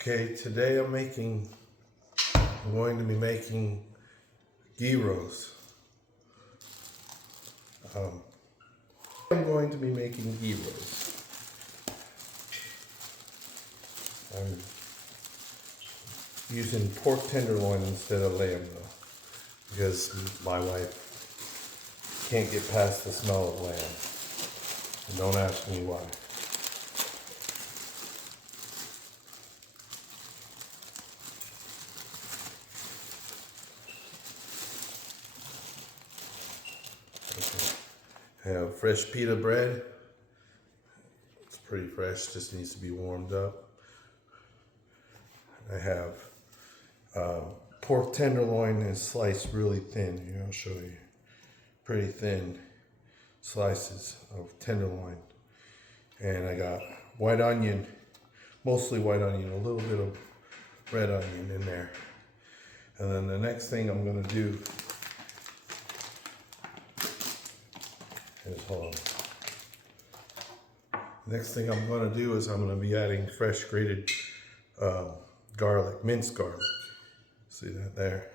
Okay, today I'm going to be making gyros. I'm going to be making gyros. I'm using pork tenderloin instead of lamb though, because my wife can't get past the smell of lamb. And don't ask me why. I have fresh pita bread. It's pretty fresh, just needs to be warmed up. I have pork tenderloin is sliced really thin. Here, I'll show you. Pretty thin slices of tenderloin. And I got white onion, mostly white onion, a little bit of red onion in there. And then the next thing I'm gonna do is, hold on. Next thing I'm gonna do is I'm gonna be adding fresh grated garlic, minced garlic. See that there?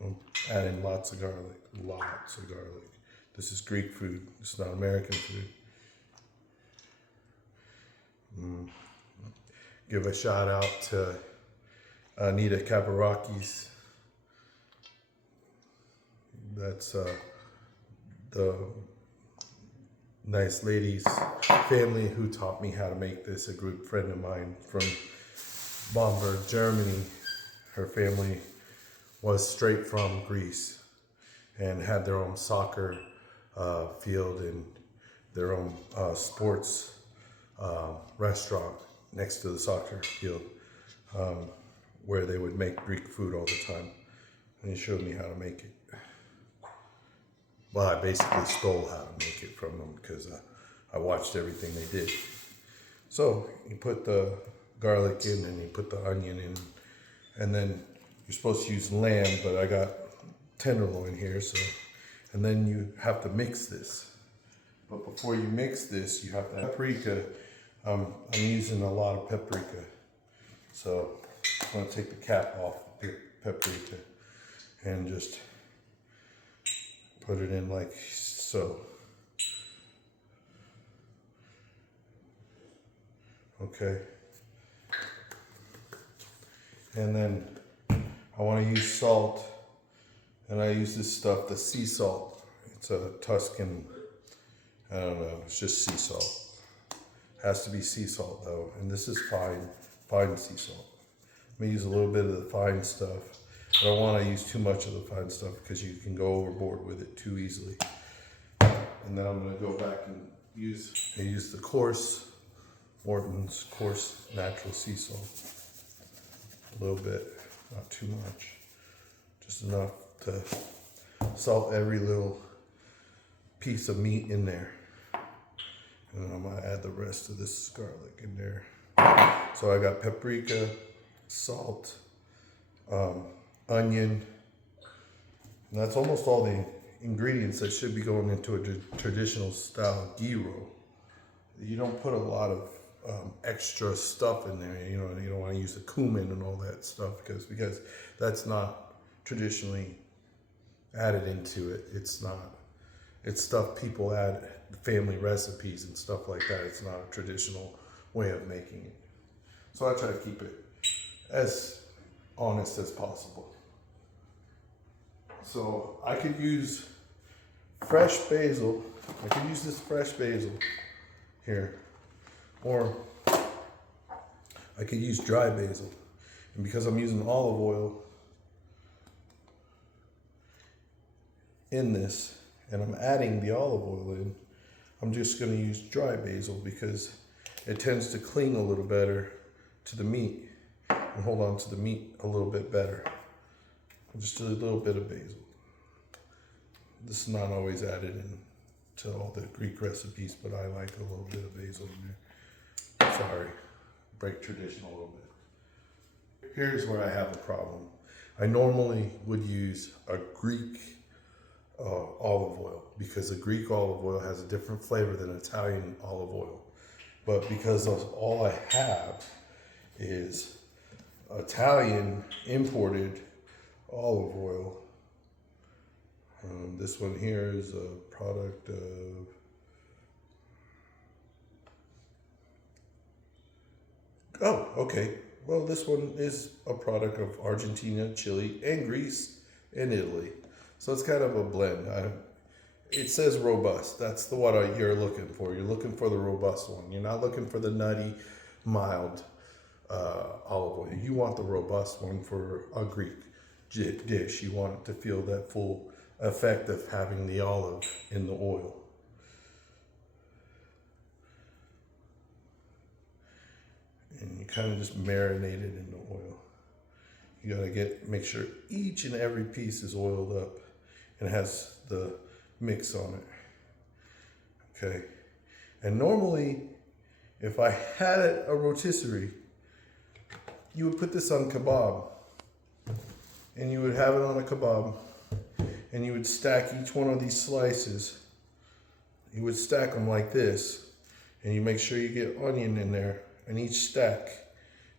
I'm adding lots of garlic, lots of garlic. This is Greek food, it's not American food. Give a shout out to Anita Kabarakis. That's the nice lady's family who taught me how to make this, a good friend of mine from Bamberg, Germany. Her family was straight from Greece and had their own soccer field and their own sports restaurant next to the soccer field where they would make Greek food all the time. And he showed me how to make it. Well, I basically stole how to make it from them because I watched everything they did. So you put the garlic in and you put the onion in, and then you're supposed to use lamb, but I got tenderloin here, so, and then you have to mix this. But before you mix this, you have to have paprika. I'm using a lot of paprika. So I'm gonna take the cap off the paprika and just put it in like so. Okay. And then I want to use salt, and I use this stuff, the sea salt. It's a Tuscan, I don't know, it's just sea salt. Has to be sea salt though, and this is fine sea salt. I'm gonna use a little bit of the fine stuff. I don't want to use too much of the fine stuff because you can go overboard with it too easily. And then I'm going to go back and use the coarse, Morton's coarse natural sea salt. A little bit, not too much. Just enough to salt every little piece of meat in there. And I'm going to add the rest of this garlic in there. So I got paprika, salt, onion, and that's almost all the ingredients that should be going into a traditional style gyro. You don't put a lot of extra stuff in there. You know, you don't want to use the cumin and all that stuff because that's not traditionally added into it. It's stuff people add, family recipes and stuff like that. It's not a traditional way of making it. So I try to keep it as honest as possible. So I could use fresh basil. I could use this fresh basil here, or I could use dry basil. And because I'm using olive oil in this, and I'm adding the olive oil in, I'm just going to use dry basil because it tends to cling a little better to the meat and hold on to the meat a little bit better. Just a little bit of basil. This is not always added in to all the Greek recipes, but I like a little bit of basil in there. Sorry, break tradition a little bit. Here's where I have a problem. I normally would use a Greek olive oil because a Greek olive oil has a different flavor than Italian olive oil. But because of all I have is Italian imported olive oil. This one here is a product of okay. Well, this one is a product of Argentina, Chile, and Greece, and Italy. So it's kind of a blend. It says robust. That's the one you're looking for. You're looking for the robust one. You're not looking for the nutty, mild olive oil. You want the robust one for a Greek dish. You want it to feel that full effect of having the olive in the oil. And you kind of just marinate it in the oil. You gotta make sure each and every piece is oiled up and has the mix on it. Okay. And normally, if I had a rotisserie, you would put this on kebab. And you would have it on a kebab. And you would stack each one of these slices. You would stack them like this. And you make sure you get onion in there in each stack.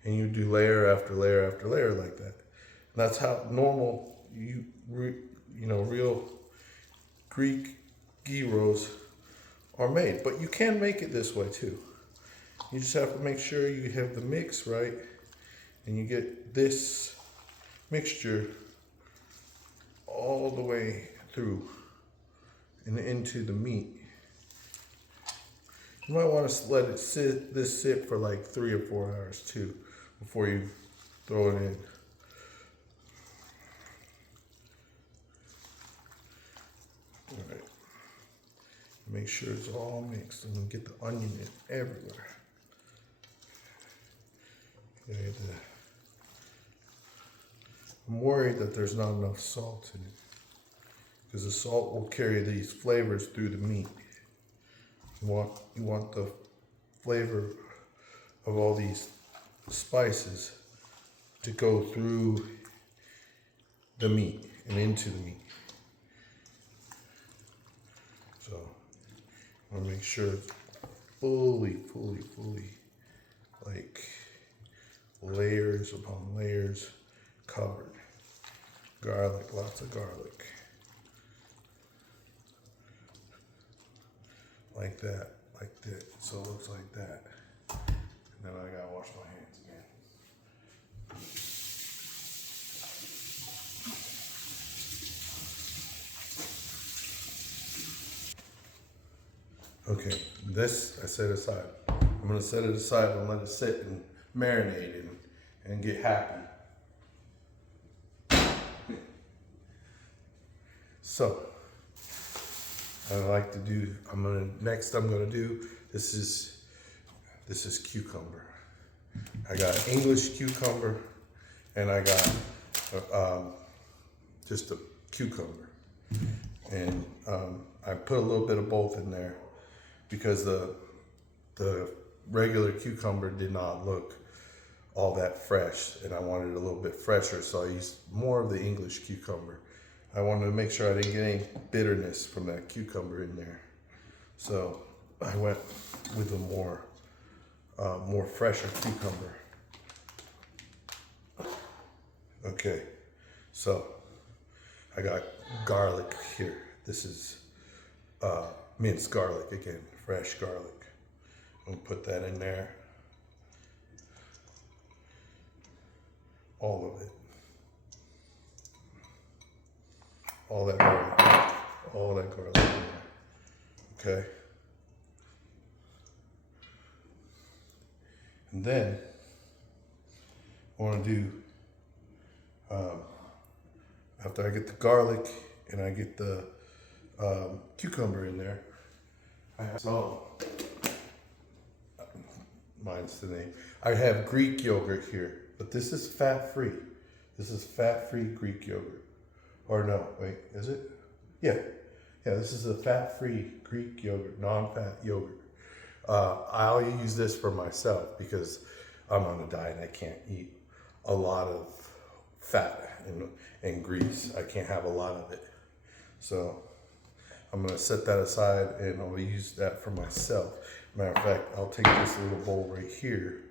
And you do layer after layer after layer like that. And that's how normal, real Greek gyros are made. But you can make it this way too. You just have to make sure you have the mix right. And you get this mixture all the way through and into the meat. You might want to let it sit for like 3 or 4 hours too before you throw it in. All right. Make sure it's all mixed and get the onion in everywhere. Okay, I'm worried that there's not enough salt in it because the salt will carry these flavors through the meat. You want the flavor of all these spices to go through the meat and into the meat. So I want to make sure it's fully like layers upon layers covered. Garlic, lots of garlic. Like that, like that. So it looks like that. And then I gotta wash my hands again. Okay, this I set aside. I'm gonna set it aside and let it sit and marinate and get happy. So, I'm gonna do, this is cucumber. I got English cucumber and I got just a cucumber. And I put a little bit of both in there because the regular cucumber did not look all that fresh and I wanted it a little bit fresher, so I used more of the English cucumber. I wanted to make sure I didn't get any bitterness from that cucumber in there. So I went with a more fresher cucumber. Okay, so I got garlic here. This is minced garlic again, fresh garlic. I'm gonna put that in there. All of it. All that garlic in there. Okay. And then I want to do, after I get the garlic and I get the cucumber in there, mine's the name. I have Greek yogurt here, but this is fat-free. This is fat-free Greek yogurt. Or no, wait, is it? Yeah, this is a fat-free Greek yogurt, non-fat yogurt. I'll use this for myself because I'm on a diet and I can't eat a lot of fat and grease. I can't have a lot of it. So I'm gonna set that aside and I'll use that for myself. Matter of fact, I'll take this little bowl right here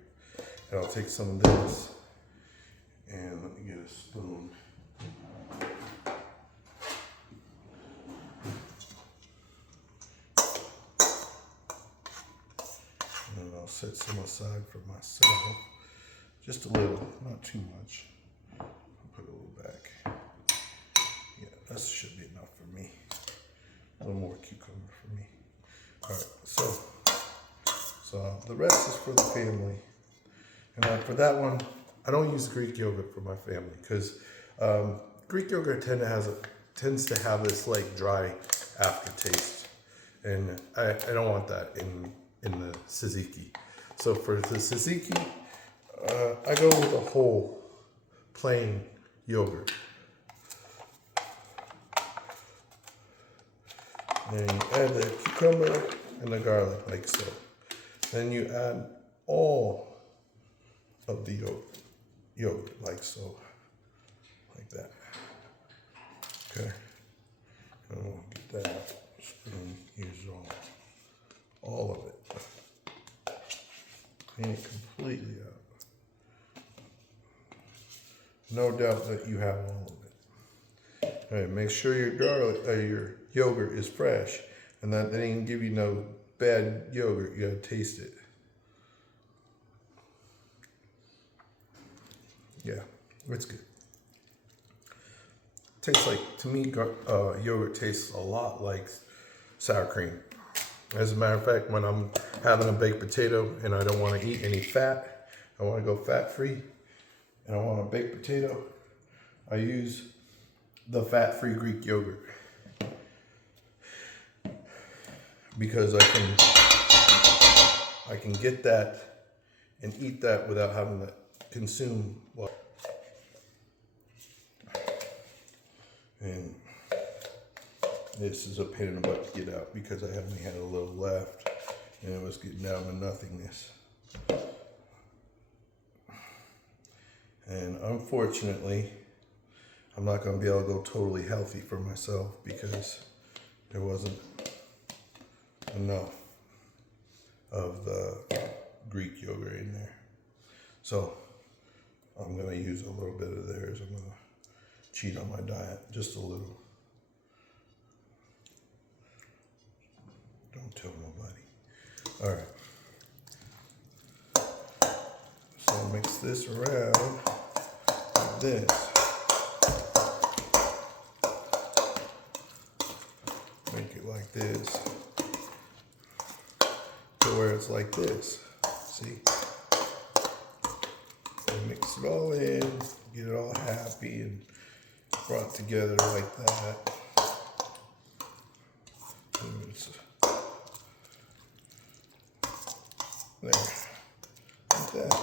and I'll take some of this a spoon. And I'll set some aside for myself. Just a little, not too much. I'll put a little back. Yeah, that should be enough for me. A little more cucumber for me. All right, so the rest is for the family. And for that one, I don't use Greek yogurt for my family because Greek yogurt tends to have this like dry aftertaste, and I don't want that in the tzatziki. So for the tzatziki, I go with a whole plain yogurt. And you add the cucumber and the garlic like so. Then you add all of the yogurt like so, like that. Okay. And we'll get that spoon, use all of it. Clean it completely out. No doubt that you have all of it. All right, make sure your yogurt is fresh, and that they didn't give you no bad yogurt. You gotta taste it. Yeah, it's good. Tastes like, to me, yogurt tastes a lot like sour cream. As a matter of fact, when I'm having a baked potato and I don't want to eat any fat, I want to go fat-free, and I want a baked potato, I use the fat-free Greek yogurt. Because I can get that and eat that without having to consume what. And this is a pain in the butt to get out because I only had a little left and it was getting down to nothingness. And unfortunately, I'm not going to be able to go totally healthy for myself because there wasn't enough of the Greek yogurt in there. So I'm going to use a little bit of theirs. I'm going to cheat on my diet just a little. Don't tell nobody. All right. So mix this around like this. Make it like this. To where it's like this. See? And mix it all in, get it all happy and brought together like that. There, like that.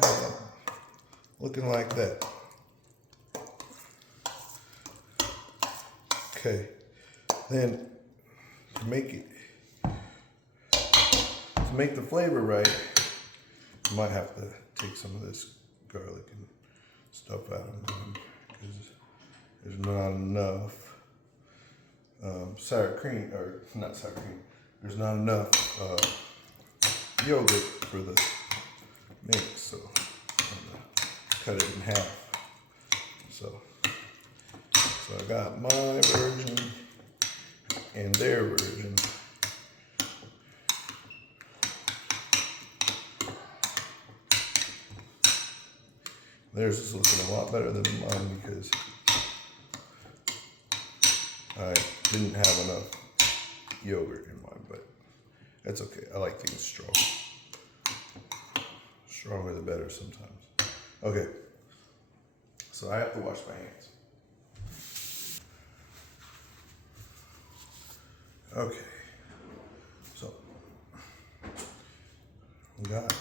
Kind of looking like that. Okay, then to make the flavor right, you might have to take some of this garlic and stuff out of it because there's not enough sour cream, or not sour cream. There's not enough yogurt for the mix, so I'm gonna cut it in half. So I got my version and their version. Theirs is looking a lot better than mine because I didn't have enough yogurt in mine, but that's okay. I like things strong. Stronger the better sometimes. Okay, so I have to wash my hands. Okay, so we got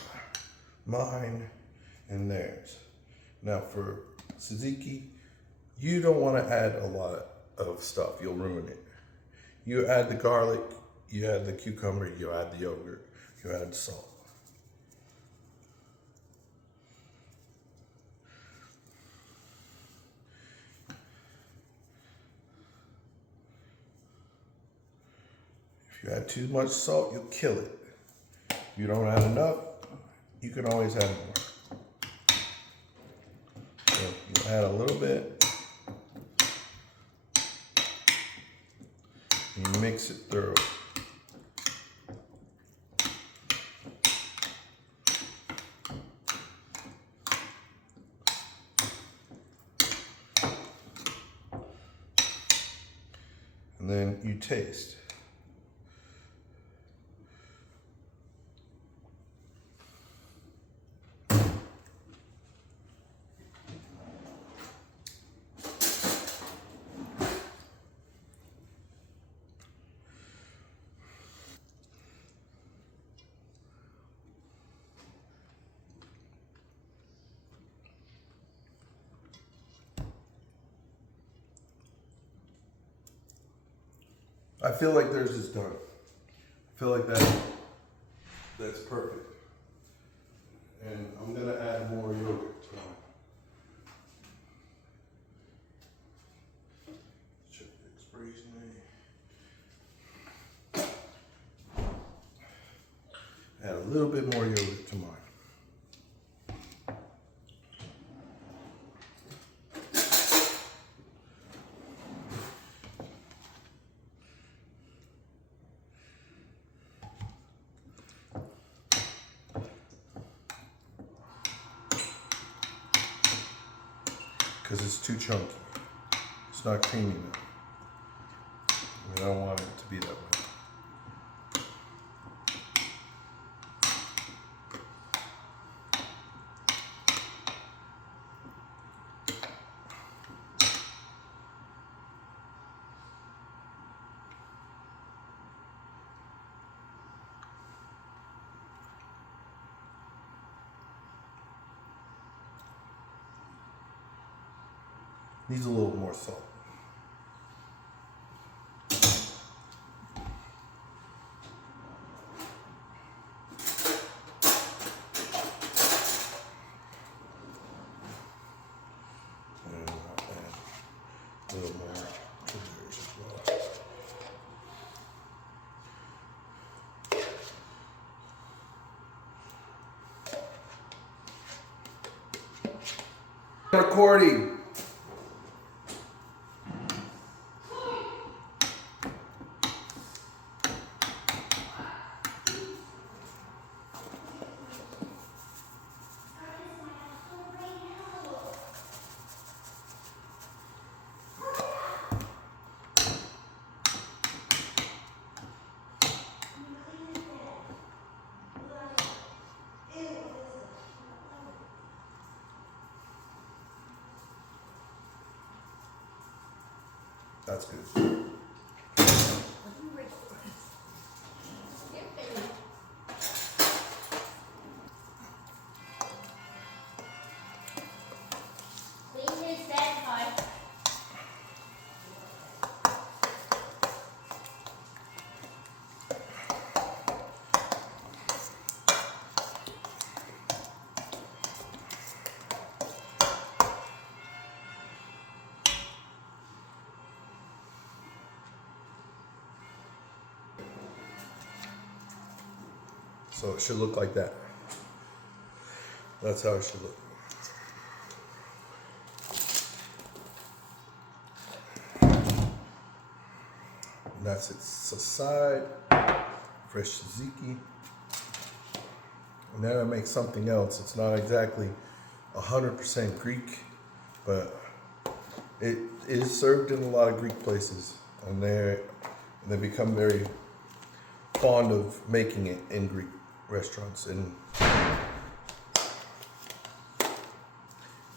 mine and theirs. Now for tzatziki, you don't want to add a lot of stuff. You'll ruin it. You add the garlic, you add the cucumber, you add the yogurt, you add salt. If you add too much salt, you'll kill it. If you don't add enough, you can always add more. Add a little bit. You mix it through. And then you taste. I feel like theirs is done. I feel like that's perfect. And I'm gonna add more yogurt to mine. Check the expiration date. Add a little bit more yogurt to mine. Because it's too chunky. It's not creamy enough. I don't want it to be that way. Needs a little more salt. And I'll add a little more to theirs as well. Recording. That's good. So it should look like that. That's how it should look. And that's its aside. Fresh tzatziki. And then I make something else. It's not exactly 100% Greek, but it is served in a lot of Greek places, and they become very fond of making it in Greek restaurants. And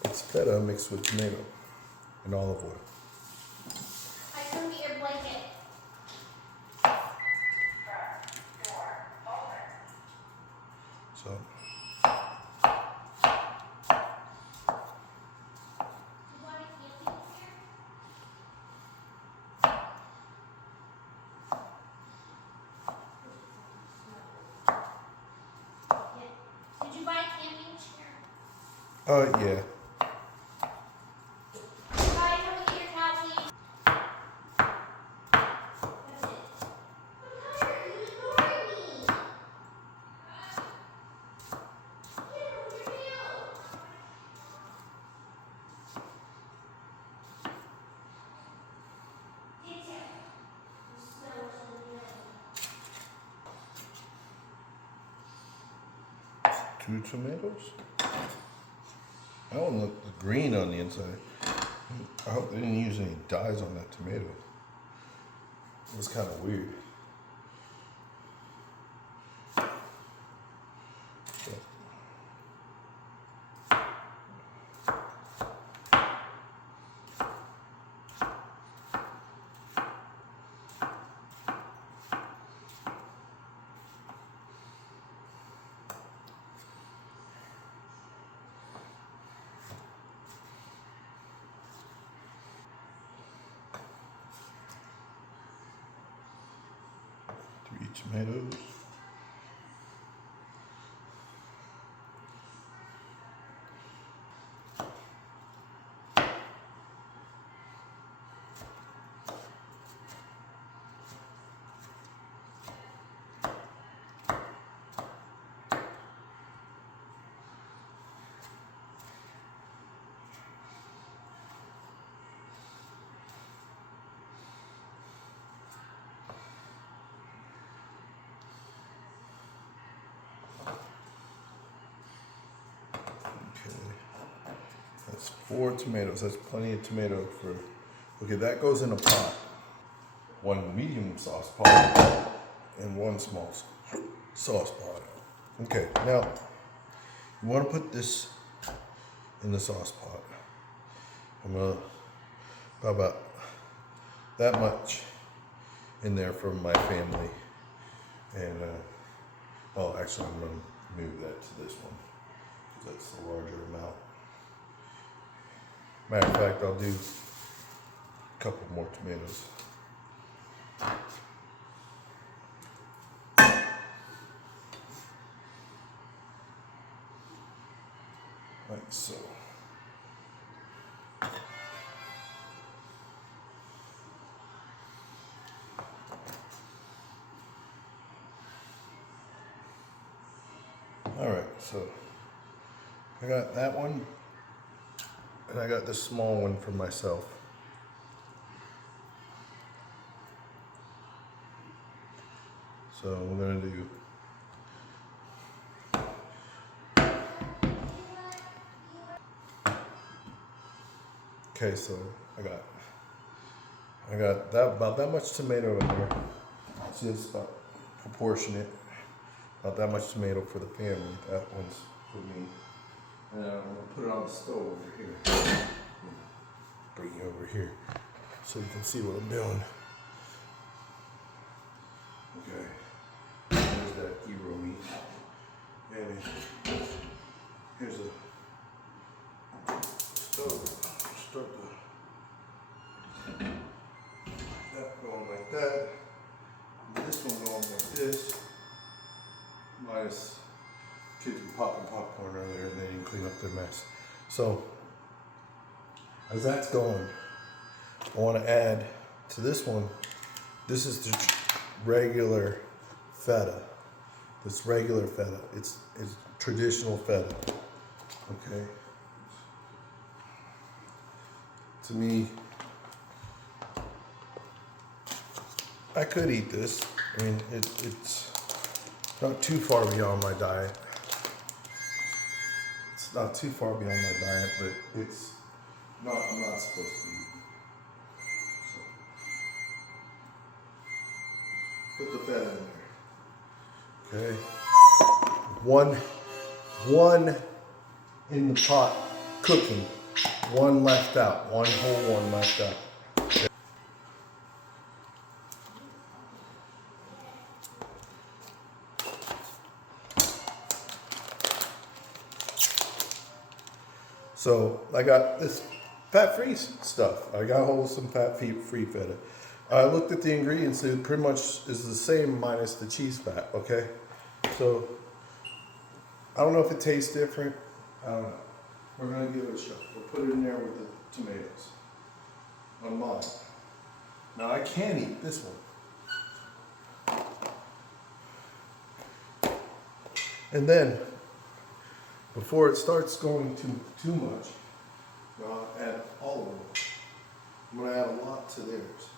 it's feta mixed with tomato and olive oil. I come get your blanket. So You want a camping chair? Yeah. Did you buy a camping chair? yeah. Bye, come and get your cow, please. That's it. I'm tired. You're ignoring me. Get over your nail. 2 tomatoes. That one looked green on the inside. I hope they didn't use any dyes on that tomato. It was kind of weird. Three tomatoes. That's 4 tomatoes. That's plenty of tomato for. Okay, that goes in a pot. 1 medium sauce pot and 1 small sauce pot. Okay, now you want to put this in the sauce pot. I'm gonna put about that much in there for my family, and oh, actually, I'm gonna move that to this one because that's the larger amount. Matter of fact, I'll do a couple more tomatoes. Like so. All right, so I got that one, and I got this small one for myself. So we're gonna do okay. So I got that about that much tomato in there. It's just about proportionate. About that much tomato for the family. That one's for me. And I'm gonna put it on the stove over here. Bring you over here so you can see what I'm doing. Okay. There's that gyro meat. And here's a stove. Start that going like that. And this one going like this. Minus kids were popping popcorn earlier and they didn't clean up their mess. So as that's going, I want to add to this one. This is the regular feta. This regular feta. It's traditional feta. Okay. To me, I could eat this. I mean, it's not too far beyond my diet. It's not too far beyond my diet, but it's not. I'm not supposed to eat. So, put the feta in there. Okay. One in the pot cooking. One left out. One whole one left out. So I got this fat-free stuff. I got hold of some fat-free feta. I looked at the ingredients. It pretty much is the same minus the cheese fat. Okay, so I don't know if it tastes different. I don't know. We're gonna give it a shot. We'll put it in there with the tomatoes on mine. Now I can eat this one, and then before it starts going too much, I'll add all of them. I'm gonna add a lot to theirs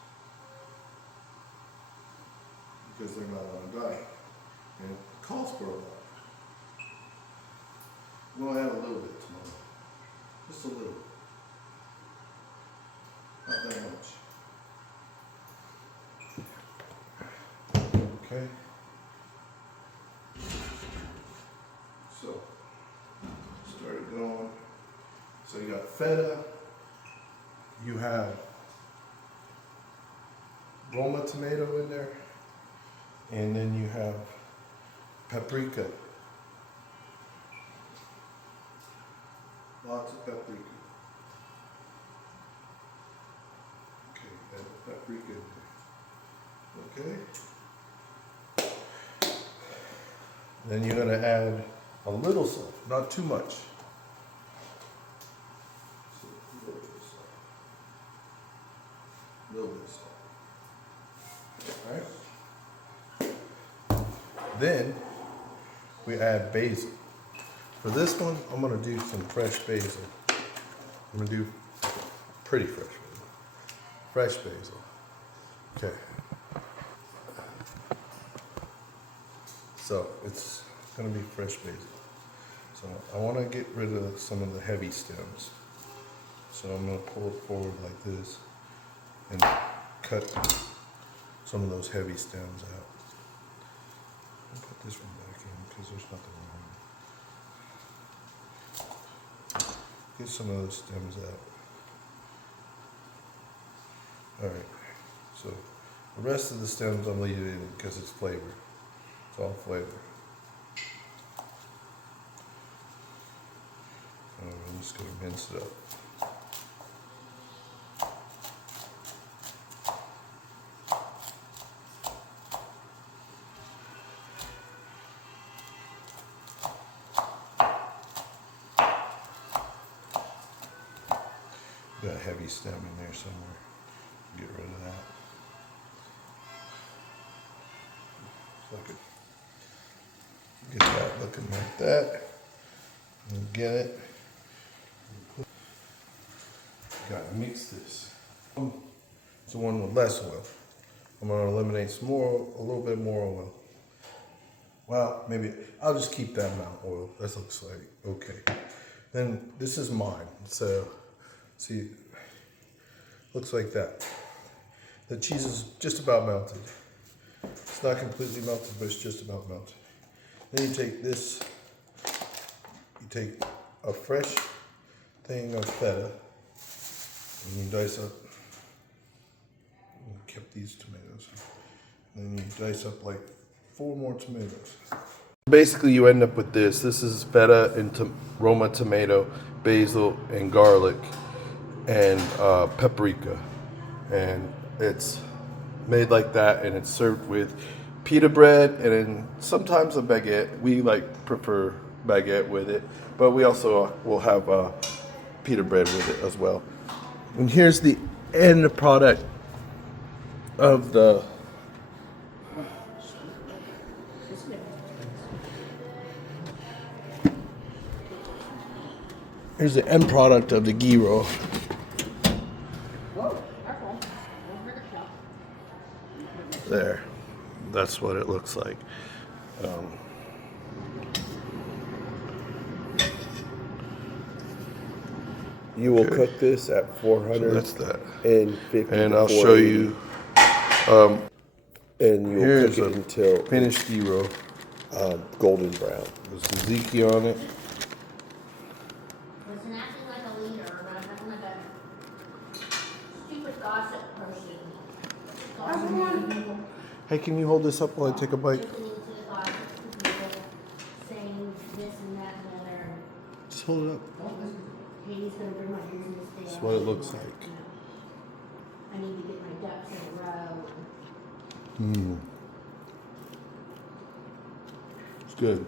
because they're not on a diet, and it calls for a lot. I'm gonna add a little bit tomorrow. Just a little. Not that much. Okay. So, start it going. So you got feta. You have Roma tomato in there. And then you have paprika. Lots of paprika. Okay, add the paprika in there. Okay. Then you're gonna add a little salt, not too much. So, a little bit of salt. A little bit of salt. Alright? Then we add basil. For this one, I'm gonna do some fresh basil. I'm gonna do pretty fresh basil. Fresh basil. Okay. So it's gonna be fresh basil. So I wanna get rid of some of the heavy stems. So I'm gonna pull it forward like this and cut some of those heavy stems out. I'll put this one back in because there's nothing wrong. Get some of those stems out. Alright, so the rest of the stems I'm leaving in because it's flavor. It's all flavor. I'm just going to mince it up. Got a heavy stem in there somewhere. Get rid of that. So I could get that looking like that. And get it. Gotta mix this. It's the one with less oil. I'm gonna eliminate some more, a little bit more oil. Well, maybe I'll just keep that amount of oil. That looks like okay. Then this is mine. So see, looks like that. The cheese is just about melted. It's not completely melted, but it's just about melted. Then you take this, you take a fresh thing of feta, and you dice up, kept these tomatoes. And then you dice up like 4 more tomatoes. Basically you end up with this. This is feta and Roma tomato, basil and garlic, and paprika. And it's made like that, and it's served with pita bread and then sometimes a baguette. We prefer baguette with it, but we also will have pita bread with it as well. And here's the end product of the gyro. There, that's what it looks like. You will cook this at 400. So that's that. And 50. And I'll show you. And you'll Here's cook it until finished gyro. golden brown. There's tzatziki on it. Listen, acting like a leader, not acting like a stupid gossip person. Hey, can you hold this up while I take a bite? Listening to the gossip people saying this and that and the other. Just hold it up. Katie's gonna bring my business down. That's what it looks like. I need to get my ducks in a row. It's good.